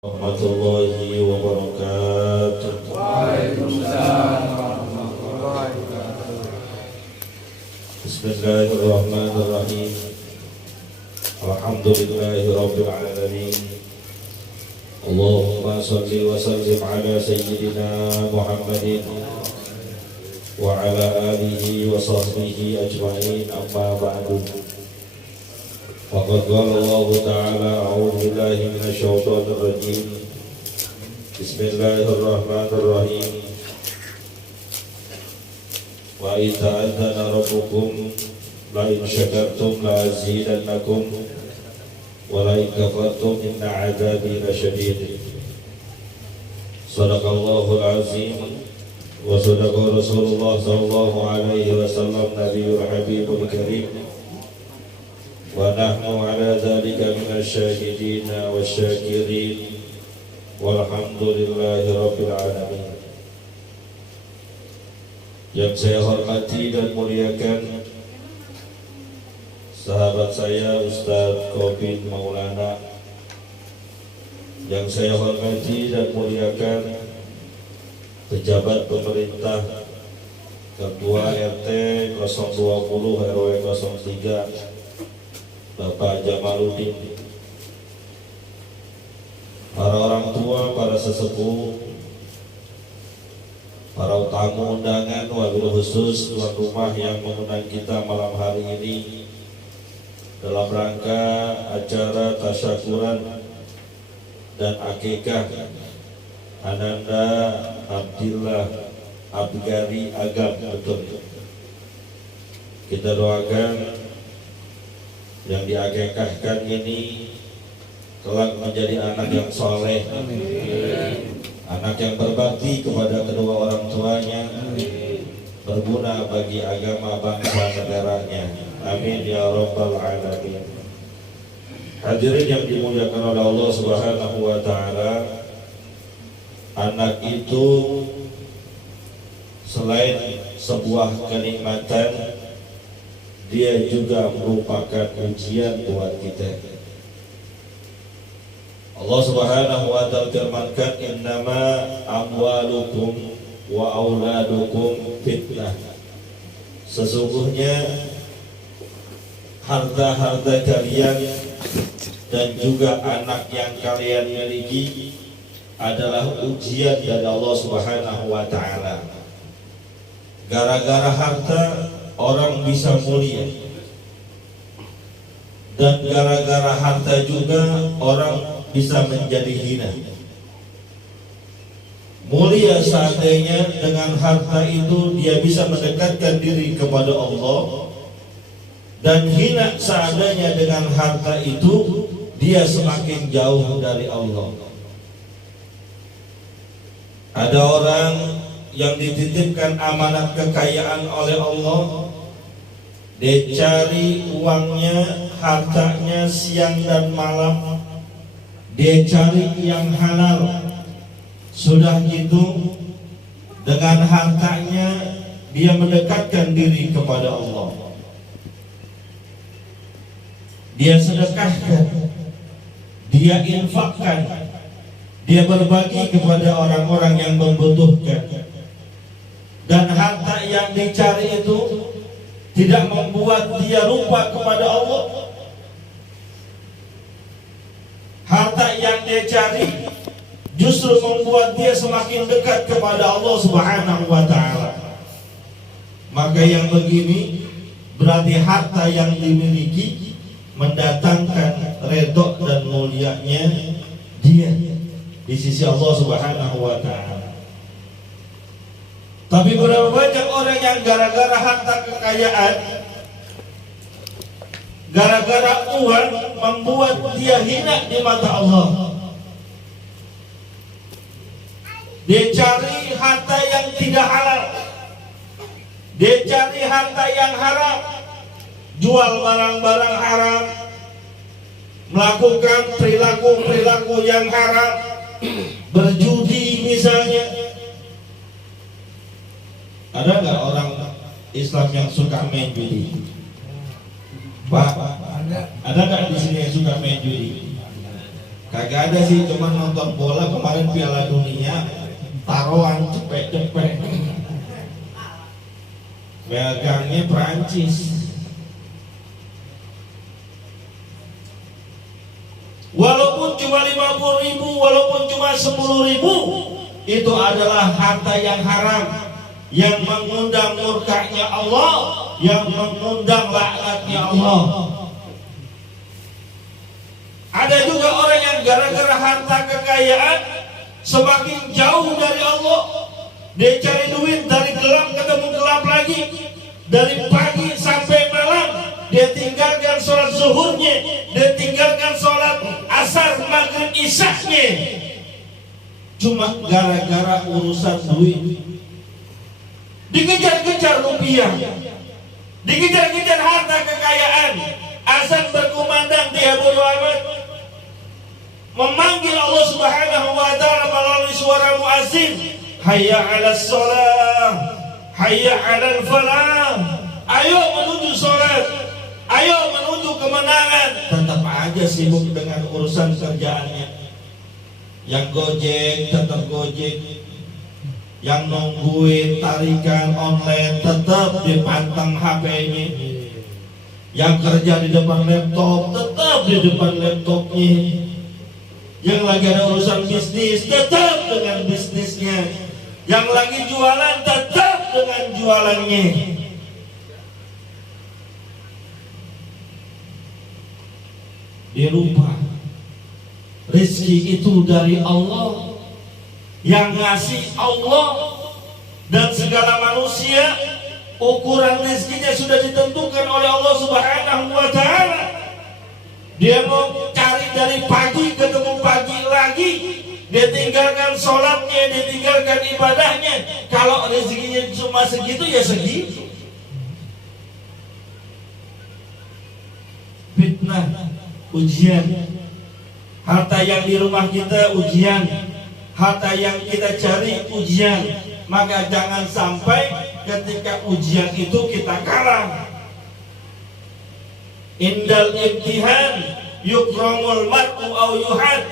Warahmatullahi wabarakatuh. Waalaikumsalam warahmatullahi wabarakatuh. Bismillahirrahmanirrahim. Alhamdulillahi rabbil alamin. Allahumma salli wa sallim ala sayyidina Muhammadin wa ala alihi wa sahbihi ajma'in, amma ba'du. Faqad qala Allah ta'ala a'udzu billahi minasy syaithanir rajim. Bismillahirrahmanirrahim. Wa idza adzana rabbukum la in syakartum la azidannakum wa la in kafartum inna 'adzabi lasyadid. Shadaqallahul azim wa shadaqa Rasulullah sallallahu alaihi wasallam nabiyul habibul karim. Wa nahnu ala dzalika minasyahidina wasyakirin walhamdulillahi rabbil alamin. Yang saya hormati dan muliakan sahabat saya Ustadz Qobin Maulana, yang saya hormati dan muliakan pejabat pemerintah, Ketua RT 020 RW 03 Bapak Jamaluddin, para orang tua, para sesepuh, para tamu undangan, wabil khusus tuan rumah yang mengundang kita malam hari ini dalam rangka acara tasyakuran dan akikah Ananda Abdillah Abgari Agam. Betul, kita doakan yang diakikahkan ini kelak menjadi anak yang soleh, anak yang berbakti kepada kedua orang tuanya, berguna bagi agama bangsa negaranya. Amin ya rabbal alamin. Hadirin yang dimuliakan oleh Allah Subhanahu wa taala, anak itu selain sebuah kenikmatan, dia juga merupakan ujian buat kita. Allah Subhanahu wa ta'ala firmankan, innama amwalukum wa auladukum fitnah. Sesungguhnya harta-harta kalian dan juga anak yang kalian miliki adalah ujian dari Allah Subhanahu wa ta'ala. Gara-gara harta orang bisa mulia, dan gara-gara harta juga orang bisa menjadi hina. Mulia seandainya dengan harta itu dia bisa mendekatkan diri kepada Allah, dan hina seandainya dengan harta itu dia semakin jauh dari Allah. Ada orang yang dititipkan amanat kekayaan oleh Allah, dia cari uangnya, hartanya siang dan malam, dia cari yang halal. Sudah gitu, dengan hartanya dia mendekatkan diri kepada Allah. Dia sedekahkan, dia infakkan, dia berbagi kepada orang-orang yang membutuhkan. Dan harta yang dicari itu tidak membuat dia lupa kepada Allah. Harta yang dia cari justru membuat dia semakin dekat kepada Allah Subhanahu wa ta'ala. Maka yang begini berarti harta yang dimiliki mendatangkan redha dan mulianya dia di sisi Allah Subhanahu wa ta'ala. Tapi berapa banyak orang yang gara-gara harta kekayaan, gara-gara uang membuat dia hina di mata Allah. Dia cari harta yang tidak halal, dia cari harta yang haram, jual barang-barang haram, melakukan perilaku-perilaku yang haram, berjudi misalnya. Ada nggak orang Islam yang suka main judi? Pak, ada nggak di sini yang suka main judi? Kagak ada sih, cuma nonton bola kemarin Piala Dunia, taruhan cepet-cepet. Megangnya Prancis. Walaupun cuma 50.000, walaupun cuma 10.000, itu adalah harta yang haram, yang mengundang murkanya Allah, yang mengundang laknatnya Allah. Ada juga orang yang gara-gara harta kekayaan semakin jauh dari Allah. Dia cari duit dari gelap ketemu gelap lagi, dari pagi sampai malam. Dia tinggalkan sholat zuhurnya, dia tinggalkan sholat asar, maghrib, isyaknya, cuma gara-gara urusan duit. Dikejar-kejar rupiah, dikejar-kejar harta kekayaan. Azan berkumandang, dia bodo amat. Memanggil Allah Subhanahu wa ta'ala melalui suara muazzin, hayya 'alas shalah, hayya 'alal falah. Ayo menuju sholat, ayo menuju kemenangan. Tetap aja sibuk dengan urusan kerjaannya. Yang gojek tetap gojek, yang nungguin tarikan online tetap dipantang HP-nya, yang kerja di depan laptop tetap di depan laptopnya, yang lagi ada urusan bisnis tetap dengan bisnisnya, yang lagi jualan tetap dengan jualannya. Dia lupa rezeki itu dari Allah, yang ngasih Allah, dan segala manusia ukuran rezekinya sudah ditentukan oleh Allah Subhanahu wa ta'ala. Dia mau cari dari pagi ketemu pagi lagi, dia tinggalkan sholatnya, dia tinggalkan ibadahnya. Kalau rezekinya cuma segitu ya segitu. Fitnah, ujian. Harta yang di rumah kita ujian, harta yang kita cari ujian. Maka jangan sampai ketika ujian itu kita kalah. Indal imtihan yukramul mar'u au yuhad.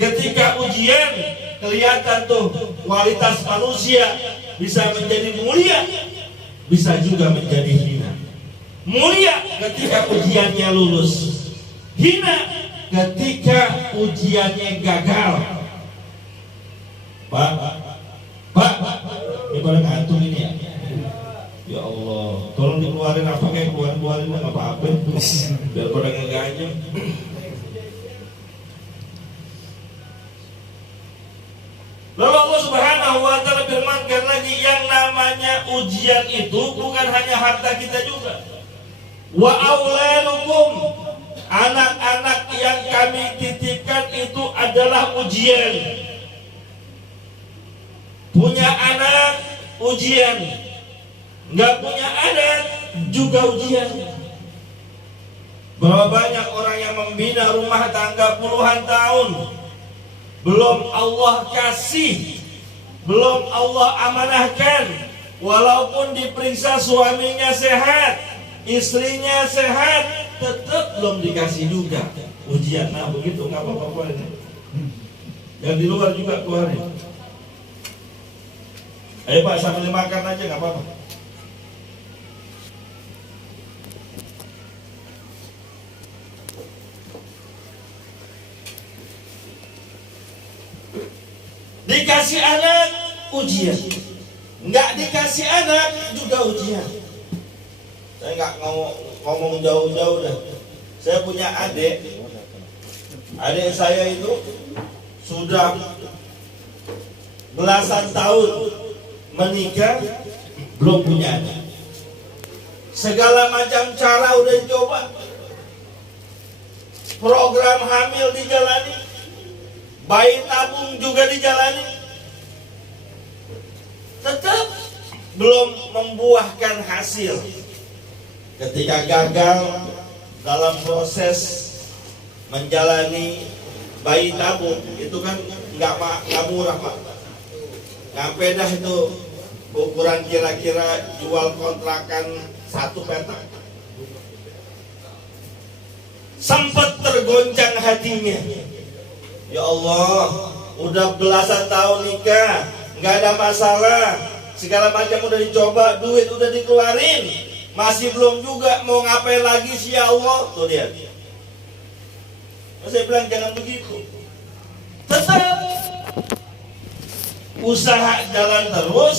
Ketika ujian kelihatan tuh kualitas manusia, bisa menjadi mulia, bisa juga menjadi hina. Mulia ketika ujiannya lulus, hina ketika ujiannya gagal. Pak, ini pada ngantuk ini ya. Ya Allah, tolong dikeluarin apa kayak keluarin nggak apa-apa, biar pada ngeganyem. Lalu Allah Subhanahu wa ta'ala firmankan lagi, yang namanya ujian itu bukan hanya harta kita juga. Wa auladukum, anak-anak yang kami titipkan itu adalah ujian. Punya anak ujian, nggak punya anak juga ujian. Berapa banyak orang yang membina rumah tangga puluhan tahun, belum Allah kasih, belum Allah amanahkan, walaupun diperiksa suaminya sehat, istrinya sehat, tetap belum dikasih juga ujian. Nah begitu, nggak apa-apa keluarin. Yang di luar juga keluarin. Ayo Pak, sambil makan aja nggak apa-apa. Dikasih anak ujian, nggak dikasih anak juga ujian. Saya nggak ngomong jauh-jauh dah. Saya punya adik saya itu sudah belasan tahun menikah, belum punya anak. Segala macam cara udah dicoba, program hamil dijalani, bayi tabung juga dijalani, tetap belum membuahkan hasil. Ketika gagal dalam proses menjalani bayi tabung, itu kan nggak murah Pak. Sampai dah itu ukuran kira-kira jual kontrakan 1 petak. Sempat tergoncang hatinya. Ya Allah, udah belasan tahun nikah, nggak ada masalah, segala macam udah dicoba, duit udah dikeluarin, masih belum juga, mau ngapain lagi sih ya Allah? Tuh dia. Saya bilang jangan begitu. Tetap usaha jalan terus,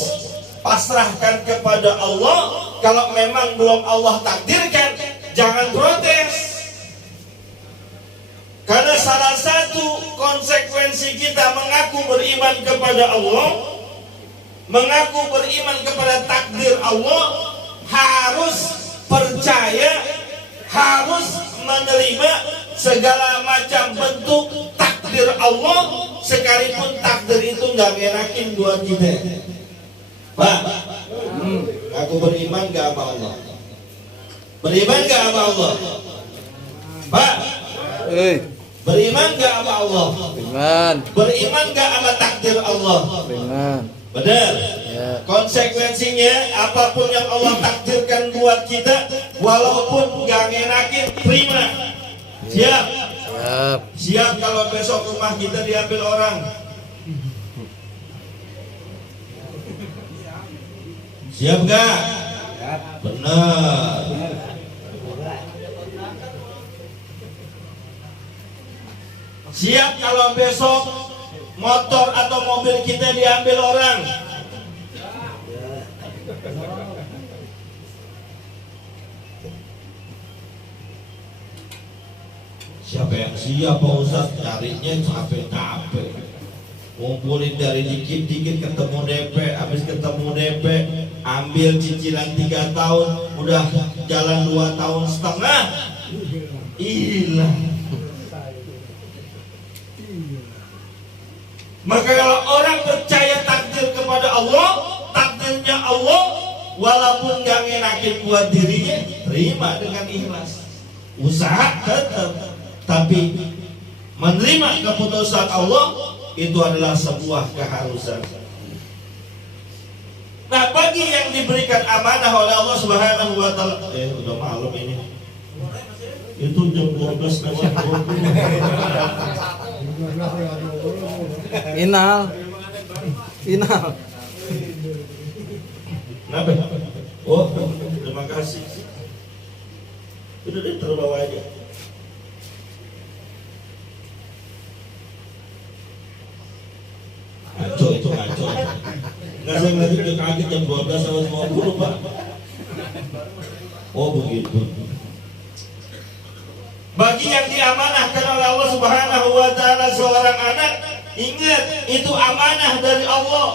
pasrahkan kepada Allah. Kalau memang belum Allah takdirkan, jangan protes. Karena salah satu konsekuensi kita mengaku beriman kepada Allah, mengaku beriman kepada takdir Allah, harus percaya, harus menerima segala macam bentuk takdir Allah, sekalipun takdir itu nggak ngenakin buat kita. Pak, aku beriman gak sama Allah? Beriman gak sama Allah? Pak, beriman gak sama Allah? Beriman. Beriman gak sama takdir Allah? Beriman. Benar. Ya. Konsekuensinya apapun yang Allah takdirkan buat kita, walaupun gak ngenakin, terima. Siap. Siap. Siap kalau besok rumah kita diambil orang. Siap gak? Benar. Siap kalau besok motor atau mobil kita diambil orang. Siapa yang siap Pak Ustaz? Carinya capek-capek, ngumpulin dari dikit-dikit ketemu DP, habis ketemu DP ambil cicilan 3 tahun, udah jalan 2 tahun setengah, hilang. Maka kalau orang percaya takdir kepada Allah, takdirnya Allah, walaupun gak ngenakin buat dirinya, terima dengan ikhlas. Usaha tetap, tapi menerima keputusan Allah itu adalah sebuah keharusan. Nah, bagi yang diberikan amanah oleh Allah Subhanahu wa taala, udah malam ini. Itu jam 12 lewat 20. Inal. Kenapa? Oh, terima kasih. Udah deh, terbawa aja. Ngaco itu ngaco. Nggak, saya ngeliat dia kaget jam 12 sama 50 Pak. Oh begitu. Bagi yang diamanahkan oleh Allah Subhanahu wa taala seorang anak, ingat itu amanah dari Allah.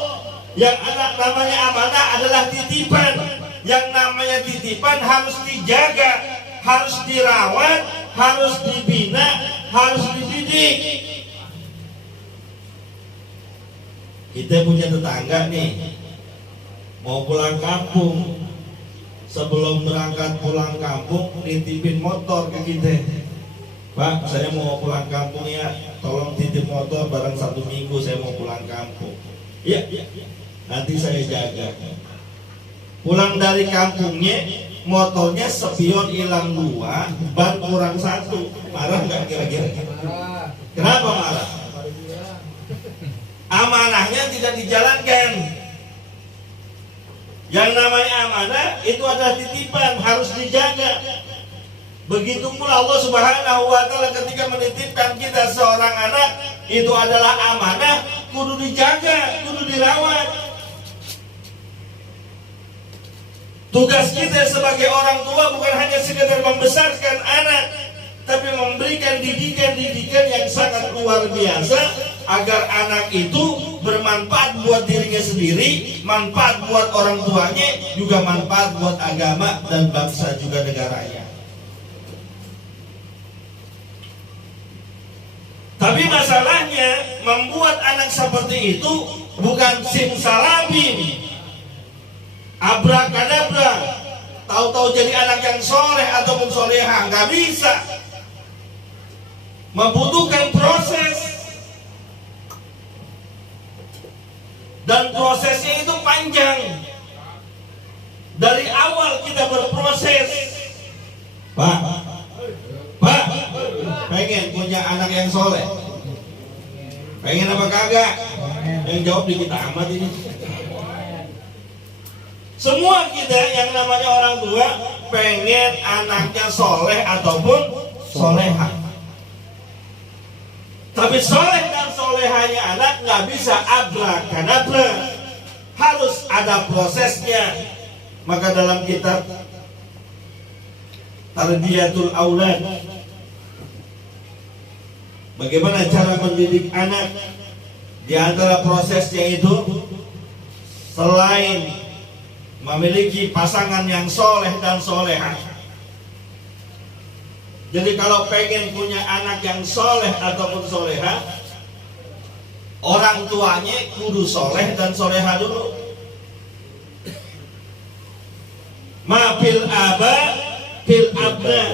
Yang anak namanya amanah adalah titipan. Yang namanya titipan harus dijaga, harus dirawat, harus dibina, harus dididik. Kita punya tetangga nih, mau pulang kampung. Sebelum berangkat pulang kampung, nitipin motor ke kita. Pak, saya mau pulang kampung ya, tolong titip motor barang 1 minggu saya mau pulang kampung. Iya, nanti saya jaga. Pulang dari kampungnya, motornya spion hilang 2, ban kurang 1. Marah nggak kira-kira? Kenapa marah? Amanahnya tidak dijalankan. Yang namanya amanah itu adalah titipan, harus dijaga. Begitu pula Allah Subhanahu wa taala ketika menitipkan kita seorang anak, itu adalah amanah, kudu dijaga, kudu dirawat. Tugas kita sebagai orang tua bukan hanya sekedar membesarkan anak, tapi memberikan didikan-didikan yang sangat luar biasa agar anak itu bermanfaat buat dirinya sendiri, manfaat buat orang tuanya, juga manfaat buat agama dan bangsa juga negaranya. Tapi masalahnya membuat anak seperti itu bukan simsalabim, abrakadabra, tahu-tahu jadi anak yang soleh ataupun soleha, nggak bisa. Membutuhkan proses, dan prosesnya itu panjang. Dari awal kita berproses. Pak, pengen punya anak yang soleh, Pengen apa kagak? Yang jawab di kita amat ini. Semua kita yang namanya orang tua pengen anaknya soleh ataupun soleha. Tapi soleh dan solehanya anak nggak bisa abrak-kadabra, harus ada prosesnya. Maka dalam kitab Tarbiyatul Aulad, bagaimana cara mendidik anak, di antara prosesnya itu selain memiliki pasangan yang soleh dan soleha. Jadi kalau pengen punya anak yang soleh ataupun soleha, orang tuanya kudu soleh dan soleha dulu. Ma fil aba fil abna.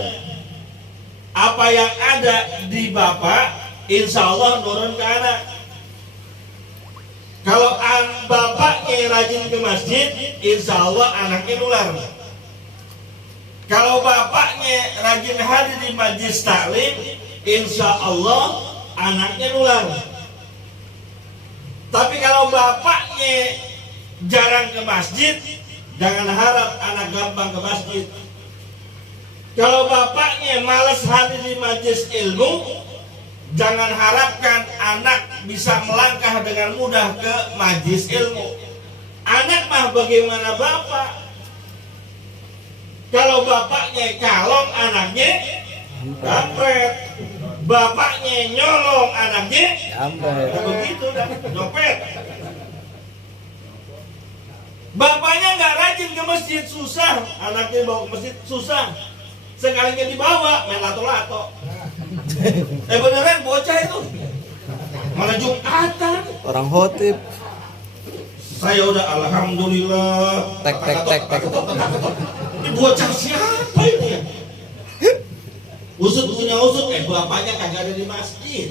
Apa yang ada di bapak, insya Allah nurun ke anak. Kalau bapaknya rajin ke masjid, insya Allah anaknya nular. Kalau bapaknya rajin hadir di majlis taklim, insya Allah anaknya nular. Tapi kalau bapaknya jarang ke masjid, jangan harap anak gampang ke masjid. Kalau bapaknya malas hadir di majlis ilmu, jangan harapkan anak bisa melangkah dengan mudah ke majlis ilmu. Anak mah bagaimana bapak? Kalau bapaknya kalong, anaknya kampret. Bapaknya nyolong, anaknya Kampret. begitu dah, nyopet. Bapaknya nggak rajin ke masjid, susah. Anaknya bawa ke masjid, susah. Sekalinya dibawa, main lato-lato. Beneran bocah itu. Mana Jumatan. Orang khotib. Saya udah alhamdulillah. Tek. Ini bocah siapa ini ya? Usut punya usut, bapaknya kagak ada di masjid.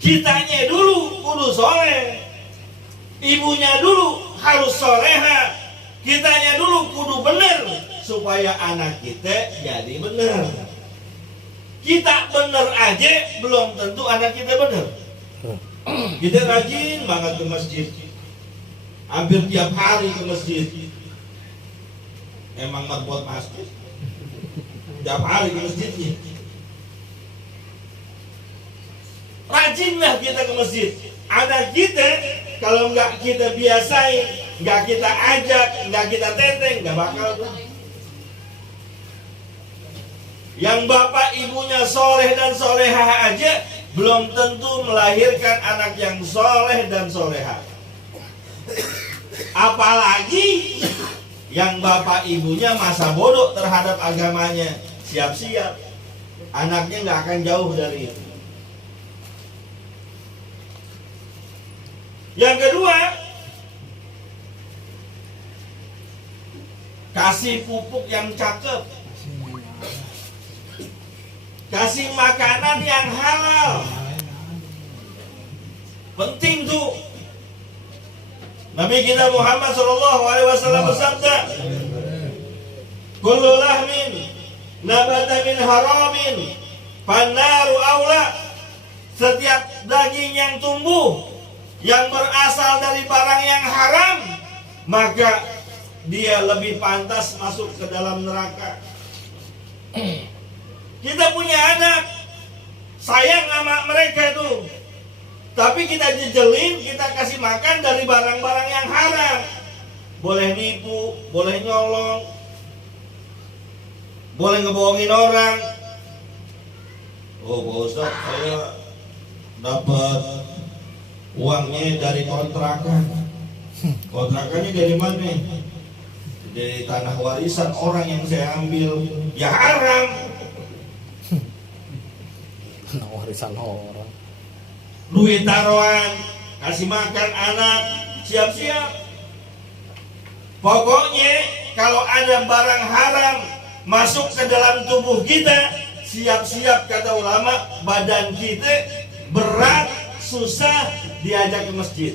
Kitanya dulu kudu soleh, ibunya dulu harus soleha, kitanya dulu kudu bener supaya anak kita jadi bener. Kita bener aja belum tentu anak kita bener. Kita rajin banget ke masjid, hampir tiap hari ke masjid. Emang nggak buat masjid, tiap hari ke masjidnya. Rajinlah kita ke masjid. Anak kita kalau nggak kita biasain, nggak kita ajak, nggak kita tenteng, nggak bakal tuh. Yang bapak ibunya soleh dan soleha aja belum tentu melahirkan anak yang soleh dan soleha. Apalagi yang bapak ibunya masa bodoh terhadap agamanya, siap-siap anaknya nggak akan jauh dari itu. Yang kedua, kasih pupuk yang cakep, kasih makanan yang halal, penting tuh. Nabi kita Muhammad SAW bersabda, kullu lahmin nabata min haramin fannaru aula. Setiap daging yang tumbuh yang berasal dari barang yang haram, maka dia lebih pantas masuk ke dalam neraka. Kita punya anak, sayang sama mereka itu, tapi kita jejelin, kita kasih makan dari barang-barang yang haram. Boleh nipu, boleh nyolong, boleh ngebohongin orang. Oh Pak Ustaz, saya dapat uangnya dari kontrakan. Kontrakannya dari mana? Dari tanah warisan orang yang saya ambil. Ya haram. Nah, warisan orang. Duit taruhan, kasih makan anak, siap-siap. Pokoknya kalau ada barang haram masuk ke dalam tubuh kita, siap-siap kata ulama, badan kita berat, susah diajak ke masjid.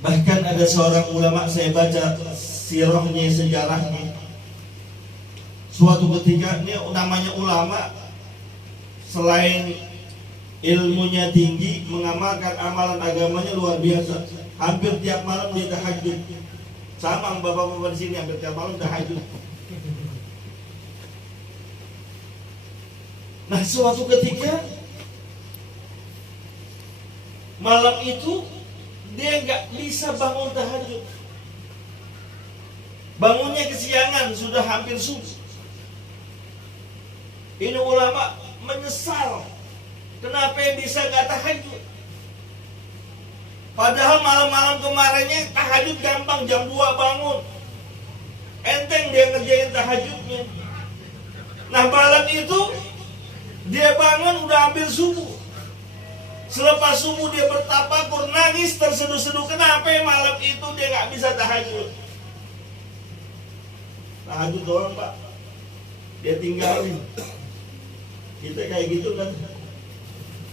Bahkan ada seorang ulama, saya baca sirahnya, sejarahnya, Suatu ketika ini namanya ulama, selain ilmunya tinggi, mengamalkan amalan agamanya luar biasa. Hampir tiap malam dia tahajud. Sama bapak-bapak di sini hampir tiap malam tahajud. Nah, suatu ketika malam itu dia nggak bisa bangun tahajud. Bangunnya kesiangan, sudah hampir subuh. Ini ulama menyesal. Kenapa bisa nggak tahajud? Padahal malam-malam kemarinnya tahajud gampang, jam 2 bangun. Enteng dia ngerjain tahajudnya. Nah, malam itu dia bangun udah hampir subuh. Selepas subuh dia bertafakur, nangis terseduh-seduh. Kenapa malam itu dia nggak bisa tahajud? Tahajud doang, Pak, dia tinggalin. Kita kayak gitu kan,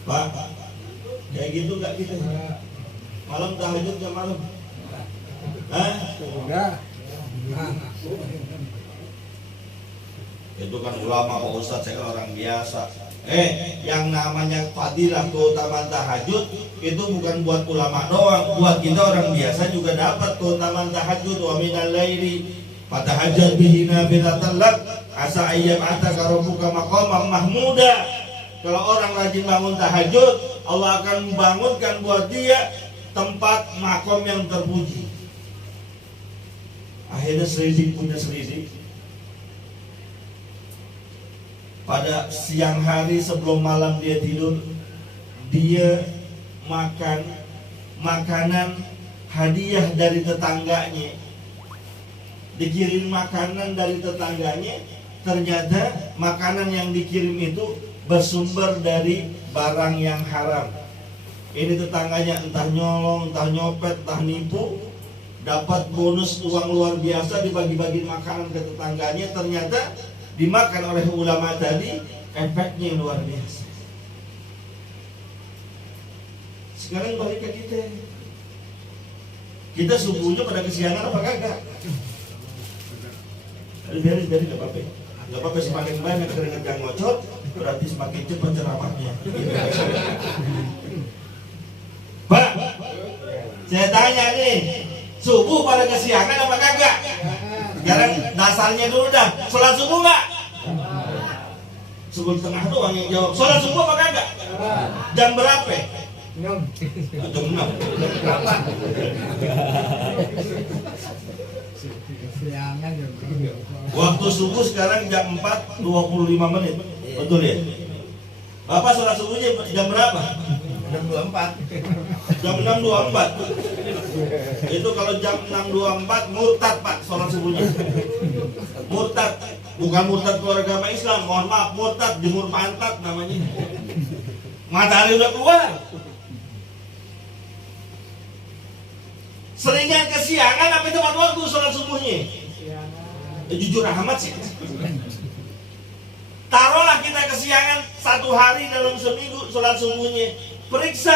Pak? Kayak gitu nggak kita? Malam tahajud nggak malam? Hah? Enggak. Itu kan ulama Pak Ustadz, saya kan orang biasa. Yang namanya fadilah keutamaan tahajud itu bukan buat ulama doang, buat kita orang biasa juga dapat keutamaan tahajud. Wa minal laili fatahajjad bihi nafilatan lak asa ayyam ataka rabbuka maqaman mahmuda. Kalau orang rajin bangun tahajud, Allah akan membangunkan buat dia tempat makom yang terpuji. Akhirnya selidik punya selidik. Pada siang hari sebelum malam dia tidur, dia makan makanan hadiah dari tetangganya. Dikirim makanan dari tetangganya, ternyata makanan yang dikirim itu bersumber dari barang yang haram. Ini tetangganya entah nyolong, entah nyopet, entah nipu, dapat bonus uang luar biasa, dibagi-bagi makanan ke tetangganya, ternyata dimakan oleh ulama tadi, efeknya luar biasa. Sekarang balik ke kita. Kita subuhnya pada kesiangan apa kagak? Biarin gak apa-apa. Gak apa-apa, semakin banyak keringat yang ngocor, berarti semakin cepat ceramahnya. Pak, saya tanya nih, subuh pada kesiangan apa kagak? Sekarang dasarnya dulu dah, sholat subuh nggak? Subuh tengah doang yang jawab. Sholat subuh apa kagak? Jam berapa? Jam 6. Waktu subuh sekarang jam 4:25 menit. Betul ya? Bapak sholat subuhnya jam berapa? Jam 24. Jam 6.24. Itu kalau jam 6.24 murtad, Pak, sholat subuhnya. Murtad, bukan murtad keluar agama Islam, mohon maaf, murtad, jemur pantat namanya. Matahari udah keluar. Seringnya kesiangan apa tepat waktu sholat subuhnya? Jujur amat sih. Taruhlah kita kesiangan 1 hari dalam seminggu sholat subuhnya. Periksa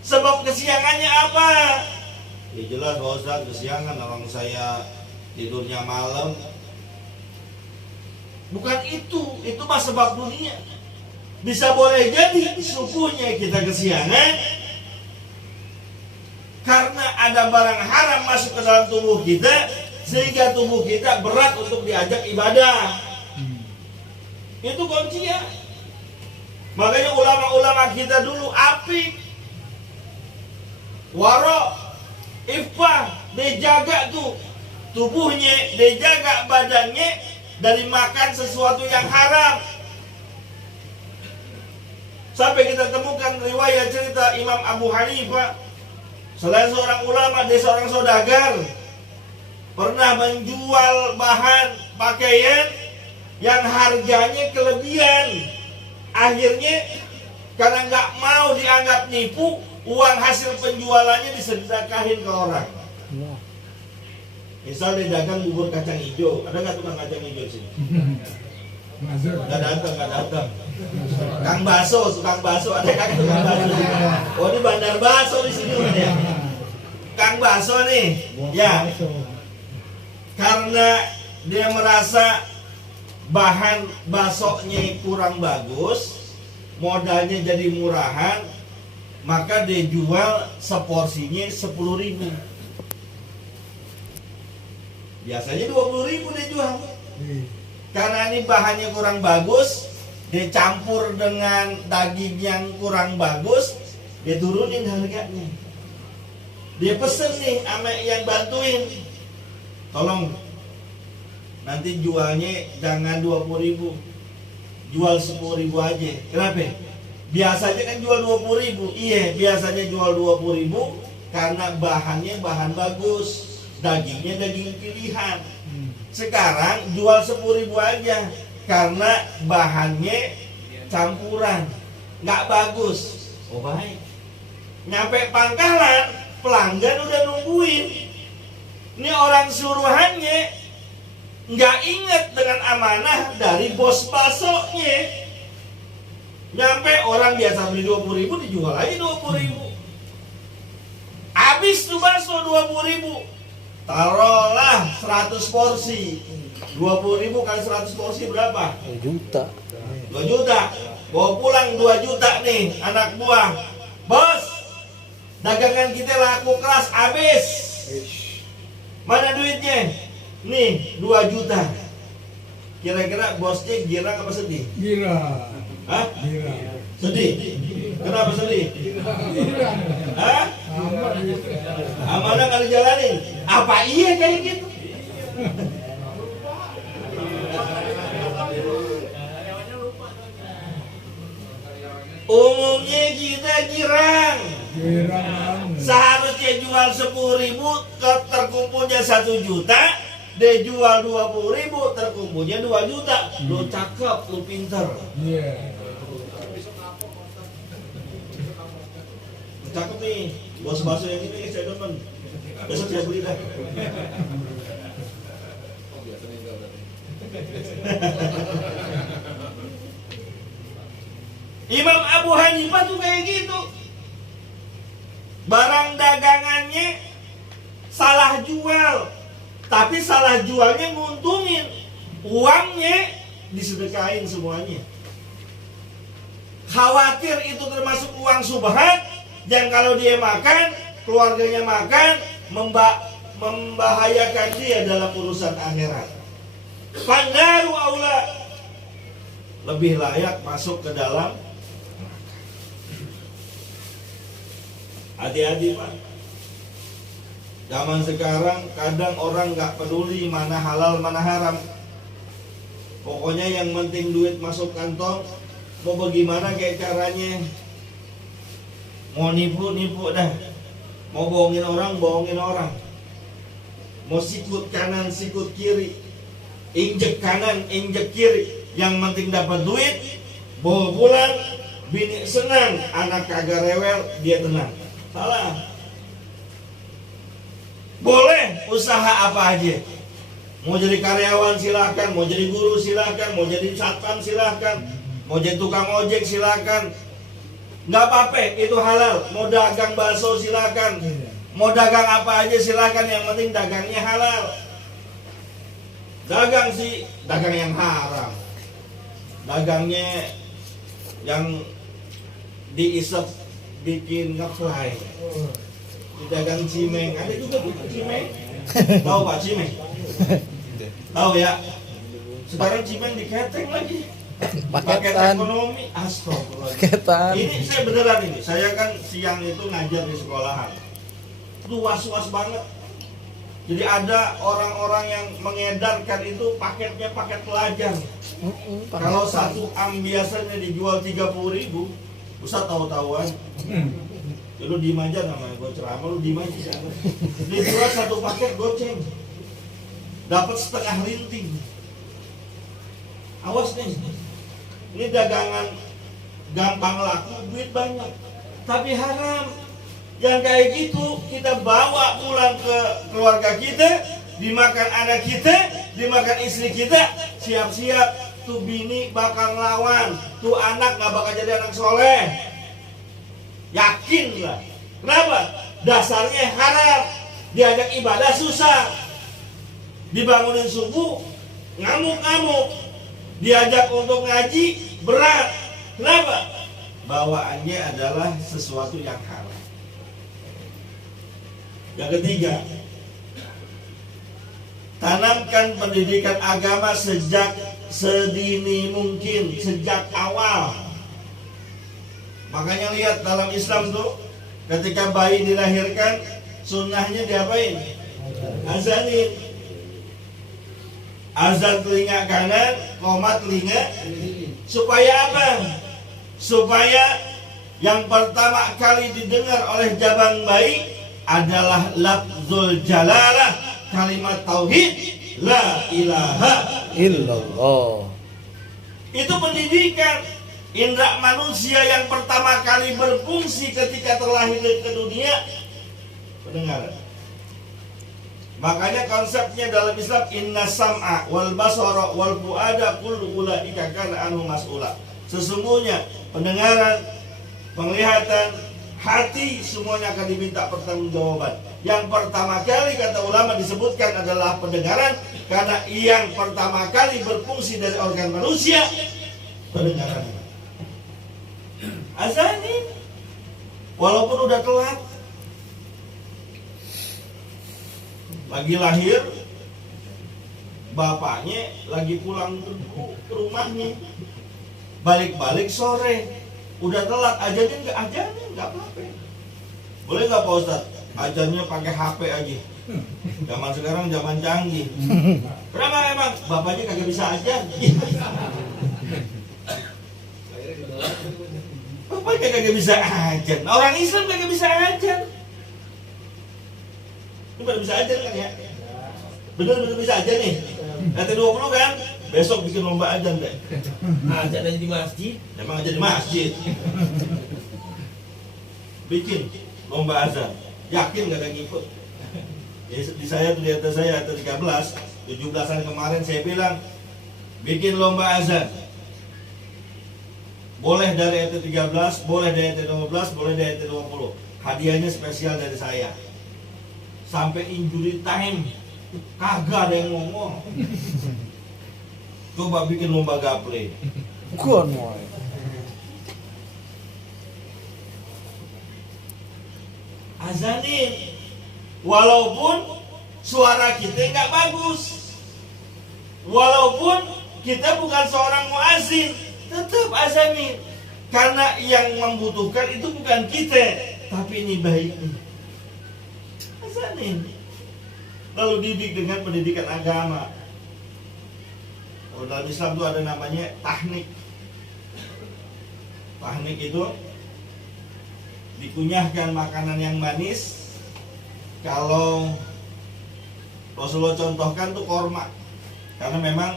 sebab kesiangannya apa? Ya jelas Pak Ustadz, kesiangan orang saya tidurnya malam. Bukan itu mah sebab dunia. Bisa boleh jadi subuhnya kita kesiangan karena ada barang haram masuk ke dalam tubuh kita, sehingga tubuh kita berat untuk diajak ibadah. Itu kuncinya. Makanya ulama-ulama kita dulu apik, waro, ifah, dijaga tuh tubuhnya, dijaga badannya dari makan sesuatu yang haram. Sampai kita temukan riwayat cerita Imam Abu Hanifah, selain seorang ulama, dia seorang saudagar, pernah menjual bahan pakaian yang harganya kelebihan. Akhirnya karena nggak mau dianggap nipu, uang hasil penjualannya disedekahin ke orang. Misal dia dagang bubur kacang hijau, ada nggak tukang kacang hijau sini? Nggak datang. Kang Baso, tukang baso, ada kagak tukang baso? Oh, ini bandar baso di sini ya. Kang Baso nih, ya. Karena dia merasa bahan baksonya kurang bagus, modalnya jadi murahan, maka dia jual seporsinya 10.000. Biasanya 20.000 dia jual. Karena ini bahannya kurang bagus, dia campur dengan daging yang kurang bagus, dia turunin harganya. Dia pesen nih sama yang bantuin, tolong nanti jualnya jangan 20.000, jual 10.000 aja. Kenapa? Biasanya kan jual 20.000. Iya, biasanya jual 20.000 karena bahannya bahan bagus, dagingnya daging pilihan. Sekarang jual 10.000 aja karena bahannya campuran, nggak bagus. Oh baik. Nyampe pangkalan, pelanggan udah nungguin. Ini orang suruhannya nggak inget dengan amanah dari bos baksonya. Nyampe orang biasa beli 20.000 dijual aja 20.000. Habis tuh bakso 20.000. Taruhlah 100 porsi. 20.000 kali 100 porsi berapa? 2 juta. 2 juta. Bawa pulang 2 juta nih anak buah. Bos, dagangan kita laku keras habis. Mana duitnya? Nih 2 juta. Kira-kira bosnya girang apa sedih? Girang. Hah? Girang. Sedih? Kenapa sedih? Hah? Amanah kalau jalanin. Apa iya kayak gitu? Umumnya kita girang. Girang. Seharusnya jual 10.000, terkumpulnya 1 juta. Dia jual 20.000, terkumpulnya 2 juta. Lu cakep, lu pinter. Iya. Cakep nih, bos bakso yang ini saya demen. Besok saya beli dah. Imam Abu Hanifah tuh kayak gitu. Barang dagangannya salah jual, tapi salah jualnya nguntungin. Uangnya disedekain semuanya. Khawatir itu termasuk uang subhat yang kalau dia makan, keluarganya makan, membahayakan dia dalam urusan akhirat. Fannaru aula, lebih layak masuk ke dalam. Hati-hati Pak. Zaman sekarang kadang orang nggak peduli mana halal mana haram. Pokoknya yang penting duit masuk kantong. Mau bagaimana kayak caranya? Mau nipu dah. Mau bohongin orang. Mau sikut kanan sikut kiri, injek kanan injek kiri. Yang penting dapat duit, bawa pulang, bini senang, anak kagak rewel, dia tenang. Salah. Boleh usaha apa aja. Mau jadi karyawan silakan, mau jadi guru silakan, mau jadi satpam silakan, mau jadi tukang ojek silakan. Nggak apa-apa, itu halal. Mau dagang bakso silakan, mau dagang apa aja silakan, yang penting dagangnya halal. Dagang sih, dagang yang haram. Dagangnya yang diisep bikin ngefly. Dagang cimeng, ada juga cimeng. Tahu Pak cimeng? Tahu ya? Sekarang cimeng diketeng lagi. Paket Paketan. ekonomi, astagfirullah. Paketan. Ini saya beneran ini. Saya kan siang itu ngajar di sekolahan. Itu was-was banget. Jadi ada orang-orang yang mengedarkan itu paketnya paket pelajar. Kalau satu am biasanya dijual 30.000, Ustaz tahu-tahuan. Ya lu diem aja namanya gue ceramah, lu diem aja. Dijual satu paket goceng, dapat setengah linting. Awas nih, ini dagangan gampang laku, duit banyak, tapi haram. Yang kayak gitu kita bawa pulang ke keluarga kita, dimakan anak kita, dimakan istri kita, siap-siap tuh bini bakal ngelawan, tuh anak nggak bakal jadi anak soleh. Yakin lah. Kenapa? Dasarnya haram. Diajak ibadah susah. Dibangunin subuh ngamuk-ngamuk. Diajak untuk ngaji berat. Kenapa? Bawaannya adalah sesuatu yang haram. Yang ketiga, tanamkan pendidikan agama sejak sedini mungkin, sejak awal. Makanya lihat dalam Islam tuh, ketika bayi dilahirkan, sunnahnya diapain? Azanin. Azan telinga kanan, qomat telinga. Supaya apa? Supaya yang pertama kali didengar oleh jabang bayi adalah lafzul jalalah, kalimat tauhid, la ilaha Illallah. Itu pendidikan. Indra manusia yang pertama kali berfungsi ketika terlahir ke dunia, pendengaran. Makanya konsepnya dalam Islam, inna sam'a wal basara wal fuada kullu ulaika kana anhu mas'ula. Sesungguhnya pendengaran, penglihatan, hati semuanya akan diminta pertanggungjawaban. Yang pertama kali kata ulama disebutkan adalah pendengaran, karena yang pertama kali berfungsi dari organ manusia pendengaran. Azanin, walaupun udah telat, lagi lahir, bapaknya lagi pulang ke rumahnya, balik-balik sore, udah telat, ajanin nggak apa-apa. Boleh nggak Pak Ustadz? Ajarnya pakai HP aja. Zaman sekarang zaman canggih. Kenapa emang bapaknya kagak bisa ajar? Bapaknya kagak bisa ajar. Orang Islam kagak bisa ajar. Ini pada bisa ajar kan ya? Bener-bener bisa ajar nih. RT20 kan? Besok bikin lomba ajar deh. Ajar aja di masjid. Emang ajar di masjid. Bikin lomba azan. Yakin gak ada yang ngikut? Ya, di saya tuh, di atas saya, atas 13, 17-an kemarin saya bilang bikin lomba azan. Boleh dari RT 13, boleh dari RT 12, boleh dari RT 20. Hadiahnya spesial dari saya. Sampai injury time kagak ada yang ngomong. Coba bikin lomba gaple. Bukan moy. Azanin, walaupun suara kita nggak bagus, walaupun kita bukan seorang muazin, tetap azanin. Karena yang membutuhkan itu bukan kita, tapi ini baiknya. Azanin. Lalu didik dengan pendidikan agama. Kalau dalam Islam itu ada namanya tahnik. Tahnik itu dikunyahkan makanan yang manis. Kalau Rasulullah contohkan tuh korma, karena memang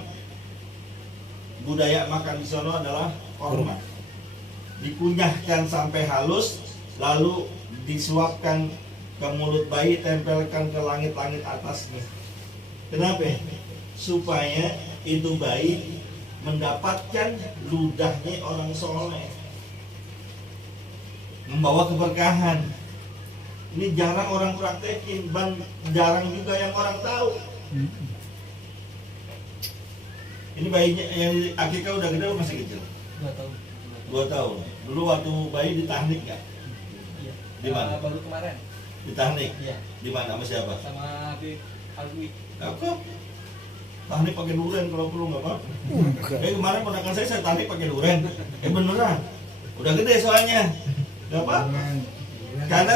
budaya makan di sana adalah korma. Dikunyahkan sampai halus, lalu disuapkan ke mulut bayi, tempelkan ke langit-langit atasnya. Kenapa? Supaya itu bayi mendapatkan ludahnya orang soleh, membawa keberkahan. Ini jarang orang praktekin, jarang juga yang orang tahu. Ini bayinya yang akikah udah gede, masih kecil. 2 tahun. 2 tahun. Dulu waktu bayi ditahnik nggak? Iya. Di mana? Baru kemarin. Ditahnik? Iya. Di mana sama siapa? Sama Habib Alwi. Apa? Tahnik pakai duren kalau perlu nggak apa-apa. Bukan. Kemarin ponakan saya tahnik pakai duren. Beneran. Udah gede soalnya. Nggak apa-apa. Karena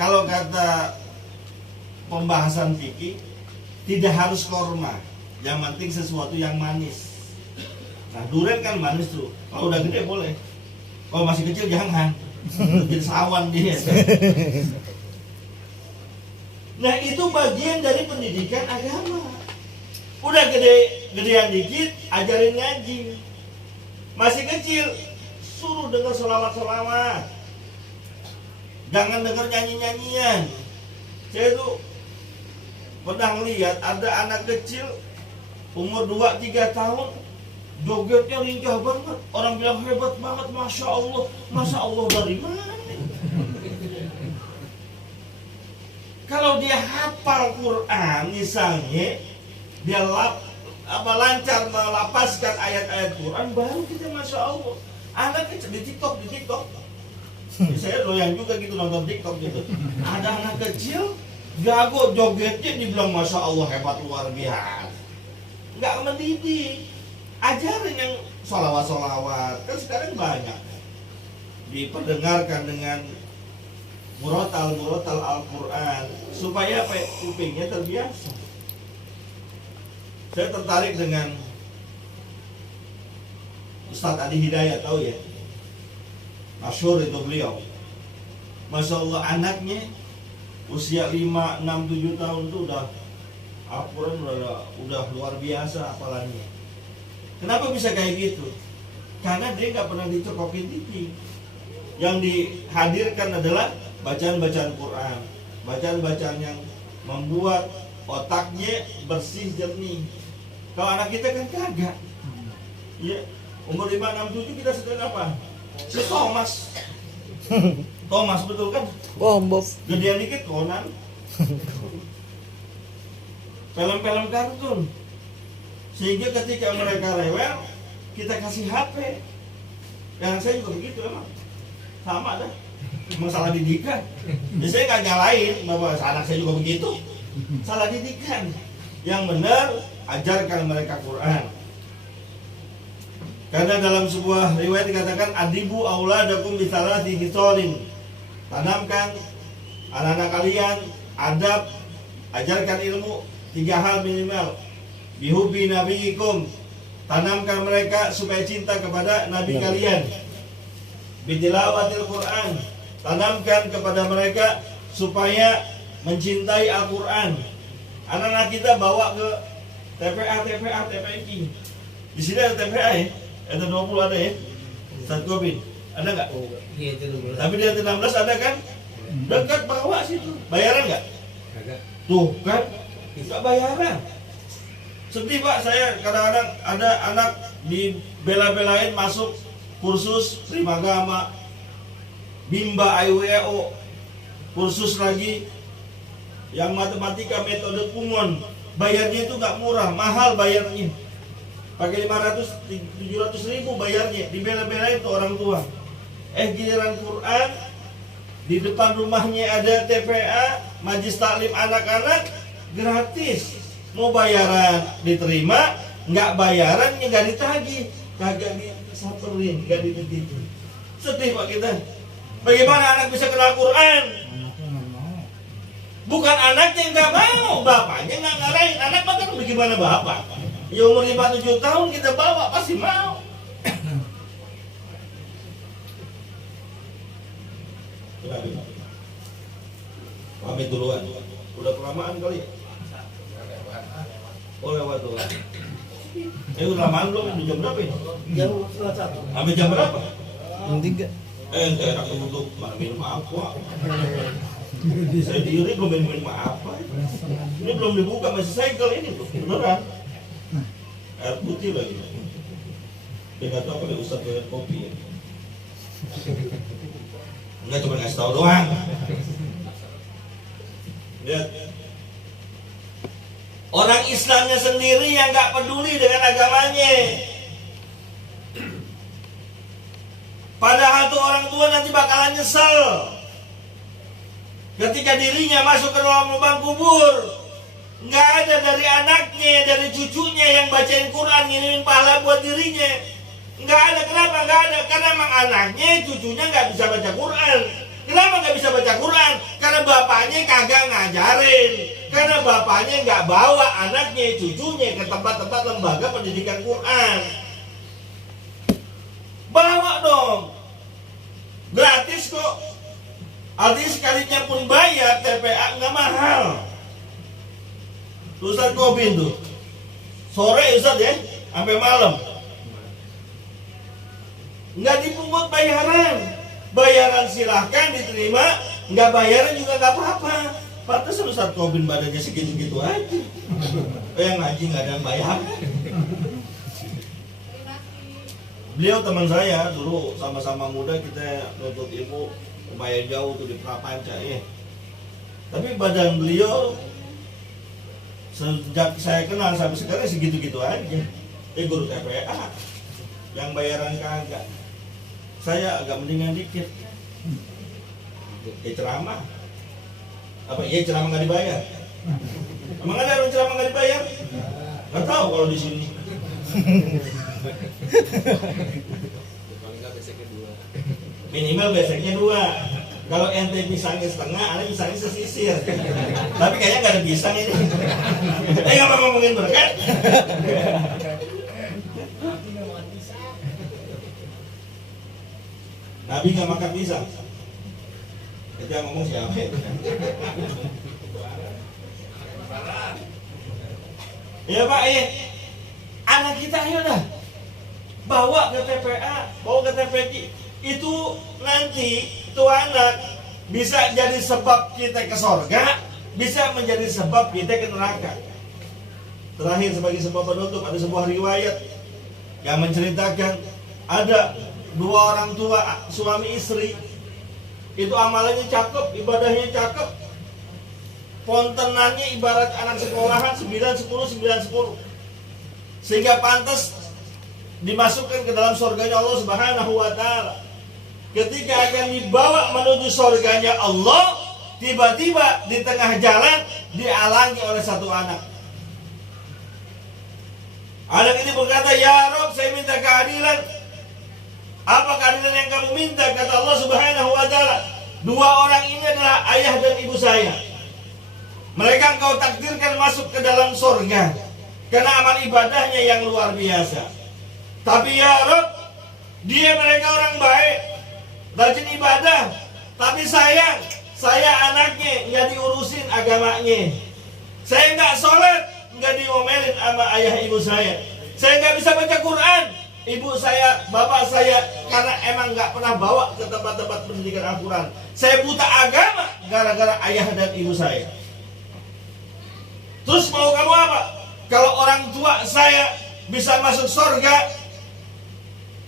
kalau kata pembahasan fikih, tidak harus korma, yang penting sesuatu yang manis. Nah, durian kan manis tuh. Kalau udah gede boleh. Kalau masih kecil jangan. Jadi sawan dia. Nah, itu bagian dari pendidikan agama. Udah gedean dikit, ajarin ngaji. Masih kecil, suruh dengar selawat-selawat. Jangan dengar nyanyi-nyanyian. Saya tuh pernah lihat ada anak kecil umur 2-3 tahun jogetnya lincah banget. Orang bilang hebat banget, Masya Allah. Masya Allah dari mana? Kalau dia hafal Quran misalnya, dia lancar melapaskan ayat-ayat Quran, baru kita masya Allah. Anak kecil di TikTok. Saya doyan juga gitu nonton TikTok gitu. Ada anak kecil jago jogetnya, dibilang masya Allah hebat luar biasa. Nggak mendidik, ajarin yang sholawat kan sekarang banyak diperdengarkan dengan murotal Al-Quran supaya apa? Kupingnya terbiasa. Saya tertarik dengan Ustadz Adi Hidayat, tahu ya? Masyhur itu beliau. Masya Allah, anaknya usia 5, 6, 7 tahun itu udah Al-Quran udah luar biasa hafalannya. Kenapa bisa kayak gitu? Karena dia nggak pernah dicekokin TV. Yang dihadirkan adalah bacaan-bacaan Quran, bacaan-bacaan yang membuat otaknya bersih jernih. Kalau anak kita kan kagak. Ya, umur 5, 6, 7 kita sedang apa? Si Thomas betul kan? Bob. Gedean dikit Conan. Film-film kartun. Sehingga ketika mereka rewel, kita kasih HP. Dan saya juga begitu emang. Sama dah. Masalah didikan. Jadi saya nggak nyalain bahwa anak saya juga begitu. Salah didikan. Yang benar, ajarkan mereka Quran. Karena dalam sebuah riwayat dikatakan adibu auladakum bisalati khisalin. Tanamkan anak-anak kalian adab, ajarkan ilmu 3 hal minimal. Bihubi nabiyikum, tanamkan mereka supaya cinta kepada nabi kalian. Bidilawatil Quran, tanamkan kepada mereka supaya mencintai Al-Quran. Anak-anak kita bawa ke TPA, TPI. Di sini ada TPA ya, ada 20 ada ya. Ustadz Gobin, ada nggak? Iya, itu dulu. Tapi di 16 ada kan? Dekat bawa situ. Bayaran nggak? Agak. Tuh kan, nggak bayaran. Sedih Pak, saya kadang-kadang ada anak dibela-belain masuk kursus Primagama, Bimba IWO, kursus lagi yang matematika metode Kumon. Bayarnya itu nggak murah, mahal bayarnya. Pakai 500-700 ribu bayarnya, dibela-belain tuh orang tua. Giliran Quran, di depan rumahnya ada TPA, majlis taklim anak-anak, gratis. Mau bayaran diterima, nggak bayaran ya nggak ditagih, kagak disaperin, nggak dititipin. Sedih Pak kita. Bagaimana anak bisa kenal Quran? Anaknya nggak mau. Bukan anaknya yang nggak mau, bapaknya nggak ngarahin. Anak mah kan bagaimana bapak? Ya umur 5-7 tahun kita bawa pasti mau. Pamit duluan. Udah kelamaan kali ya? Oh lewat tuh. Udah lama belum? Di jam berapa ini? Jam setengah 1. Sampai jam berapa? Jam 3. Saya enak untuk minum apa? Saya diri belum minum apa? Ini belum dibuka, masih segel ini tuh, beneran. Air putih lagi. Dia nggak tahu kalau Ustadz doyan kopi ya. Enggak, cuma ngasih tahu doang. Lihat. Orang Islamnya sendiri yang nggak peduli dengan agamanya. Padahal tuh orang tua nanti bakalan nyesel ketika dirinya masuk ke dalam lubang kubur. Nggak ada dari anaknya, dari cucunya yang bacain Quran, ngirimin pahala buat dirinya. Nggak ada, kenapa? Nggak ada, karena emang anaknya, cucunya nggak bisa baca Quran. Kenapa nggak bisa baca Quran? Karena bapaknya kagak ngajarin. Karena bapaknya nggak bawa anaknya, cucunya ke tempat-tempat lembaga pendidikan Quran. Bawa dong, gratis kok. Artinya sekalinya pun bayar TPA nggak mahal. Ustadz Gobin tuh sore Ustadz ya, sampai malam nggak dipungut bayaran. Bayaran silahkan diterima, nggak bayaran juga nggak apa-apa. Pantas Ustadz Gobin badannya segitu-gitu aja. Yang ngaji nggak ada yang bayar. Beliau teman saya dulu, sama-sama muda kita nuntut ilmu lumayan jauh tuh di Prapanca ya. Tapi badan beliau Sejak saya kenal sampai sekarang segitu-gitu aja. Guru TPA yang bayaran kagak. Saya agak mendingan dikit. Ceramah. Apa iya ceramah nggak dibayar? Emang ada orang ceramah nggak dibayar? Nggak tahu kalau di sini. Minimal beseknya 2. Kalau ente pisangnya setengah, ada pisangnya sesisir. Tapi kayaknya nggak ada pisang ini. Nggak mau ngomongin berkat. Nabi nggak makan pisang. Kita ngomong siapa? Ya Pak, anak kita ayo dah bawa ke TPA, bawa ke TPQ. Itu nanti itu anak bisa jadi sebab kita ke sorga, bisa menjadi sebab kita ke neraka. Terakhir sebagai sebuah penutup, ada sebuah riwayat yang menceritakan ada 2 orang tua suami istri, itu amalannya cakep, ibadahnya cakep, pontenannya ibarat anak sekolahan 9-10, sehingga pantas dimasukkan ke dalam surganya Allah Subhanahu wa Ta'ala. Ketika akan dibawa menuju surganya Allah, tiba-tiba di tengah jalan dihalangi oleh satu anak. Anak ini berkata, "Ya Rob, saya minta keadilan." "Apa keadilan yang kamu minta?" Kata Allah Subhanahu wa Ta'ala, "2 orang ini adalah ayah dan ibu saya. Mereka engkau takdirkan masuk ke dalam surga karena amal ibadahnya yang luar biasa. Tapi ya Rob, mereka orang baik, rajin ibadah, tapi saya anaknya nggak diurusin agamanya. Saya nggak sholat, nggak diomelin sama ayah ibu saya. Saya nggak bisa baca Quran, ibu saya, bapak saya, karena emang nggak pernah bawa ke tempat-tempat pendidikan Al-Quran. Saya buta agama gara-gara ayah dan ibu saya. Terus mau kamu apa? Kalau orang tua saya bisa masuk surga,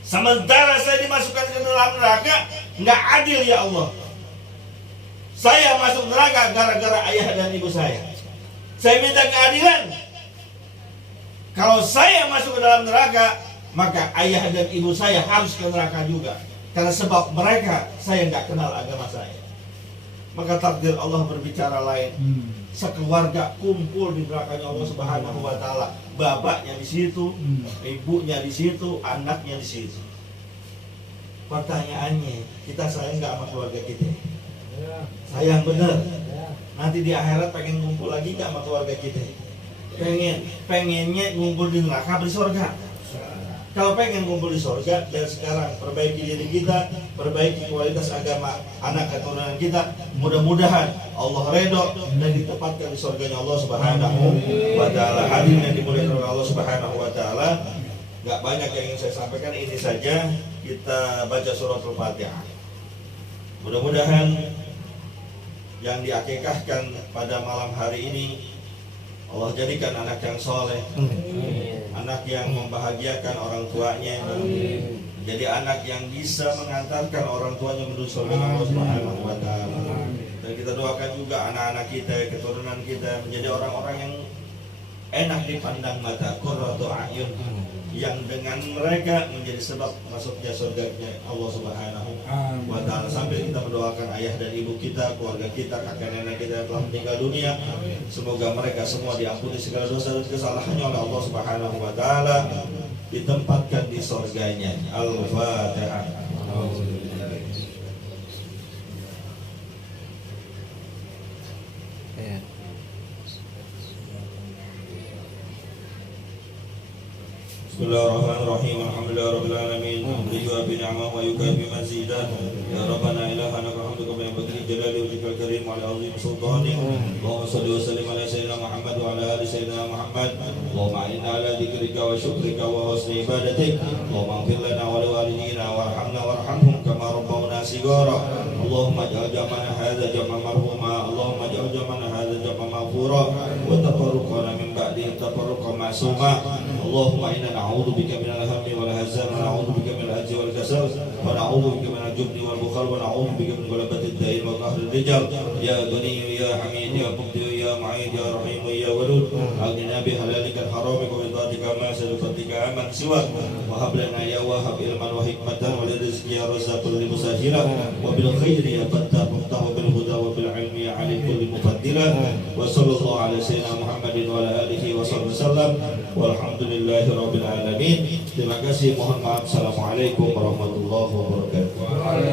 sementara saya dimasukkan ke dalam neraka, nggak adil ya Allah. Saya masuk neraka gara-gara ayah dan ibu saya. Saya minta keadilan. Kalau saya masuk ke dalam neraka, maka ayah dan ibu saya harus ke neraka juga. Karena sebab mereka, saya nggak kenal agama saya." Maka takdir Allah berbicara lain. Sekeluarga kumpul di nerakanya Allah Subhanahu wa Ta'ala. Bapaknya di situ, ibunya di situ, anaknya di situ. Pertanyaannya, kita sayang nggak sama keluarga kita? Sayang bener. Nanti di akhirat pengen ngumpul lagi nggak sama keluarga kita? Pengennya ngumpul di neraka atau di surga? Kalau pengen ngumpul di surga, dari sekarang perbaiki diri kita, perbaiki kualitas agama anak keturunan kita. Mudah-mudahan Allah redho dan ditempatkan di surganya Allah Subhanahu wa Ta'ala. Hadirin yang dimuliakan oleh Allah Subhanahu wa Ta'ala, gak banyak yang ingin saya sampaikan, ini saja. Kita baca suratul Fatihah. Mudah-mudahan yang diakikahkan pada malam hari ini Allah jadikan anak yang soleh, anak yang membahagiakan orang tuanya, jadi anak yang bisa mengantarkan orang tuanya menuju surga Allah Subhanahu wa Ta'ala. Dan kita doakan juga anak-anak kita, keturunan kita menjadi orang-orang yang enak dipandang mata, qurratu a'yun, yang dengan mereka menjadi sebab masuknya surganya Allah Subhanahu wa Ta'ala. Sambil kita mendoakan ayah dan ibu kita, keluarga kita, kakek nenek kita yang telah meninggal dunia, semoga mereka semua diampuni segala dosa dan kesalahannya oleh Allah Subhanahu wa Ta'ala, ditempatkan di surganya. Al-Fatihah. Bismillahirrahmanirrahim. Alhamdulillahirabbil alamin. Wa bi ni'mahu wa yukafi mazidah. Ya rabbana ilahana hamduka bi badri jalali wajhikal karim wa ala azim sultanik. Allahumma shalli wa sallim ala sayyidina Muhammad wa ala ali sayyidina Muhammad. Allahumma inna ala dzikrika wa syukrika wa husni ibadatik. Allahumma ighfir lana wa li walidina warhamna warhamhum kama rabbawna shighara. Allahumma ij'al jam'ana hadza jam'an marhuma. Allahumma ij'al jam'ana hadza jam'an maghfura wa tafarruqana min ba'di tafarruqan ma'suma. Allahumma inna na'udzubika minal hammi wal hazan wa na'udzubika minal ajzi wal kasal wa na'udzubika minal jubni wal bukhal wa na'udzubika min ghalabatid dain wa qahril rijal ya ghani ya hamid ya muqti ya mu'id ya rahim ya wadud aghnina bi halalika haramika wa ridwatika ma salufatika aman siwak wa hab lana ya wahab ilman wa hikmatan wa rizqi ya razzaqul musahira wa bil khairi ya fattah muftah bil huda wa bil ilmi ya alim kulli mufaddila wa sallallahu ala sayyidina Muhammadin wa ala alihi wa sahbihi wasallam walhamdulillahi rabbil alamin. Terima kasih, mohon maaf. Assalamualaikum warahmatullahi wabarakatuh.